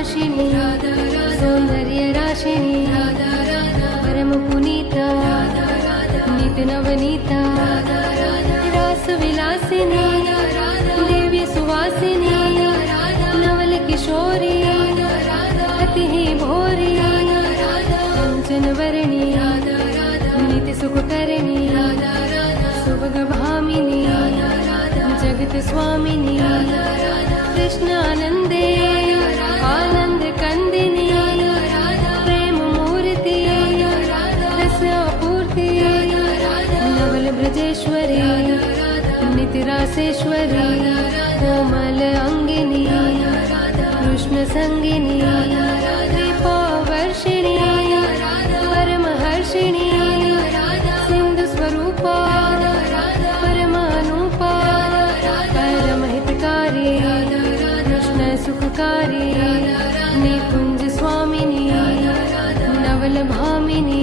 भाषिणी सौंदर्य राशिणी परम पुनीता नित्य नवनीता रास विलासिनी दिव्य सुवासिनी नवल किशोरी अति ही भोरी कंचन वर्णी नित्य सुखकरणी सुभग भामिनी जगत स्वामिनी कृष्णानंदे आनंद कंदिनी प्रेम मूर्ति रसापूर्ति नवल ब्रजेश्वरी नित्य रासेश्वरी कोमल अंगिनी कृष्ण संगिनी दीपावर्षिणी परमहर्षिणी सिंधु स्वरूपा परमानुपा परमहितकारी कृष्ण सुखकारी निकुंज स्वामिनी नवल भामिनी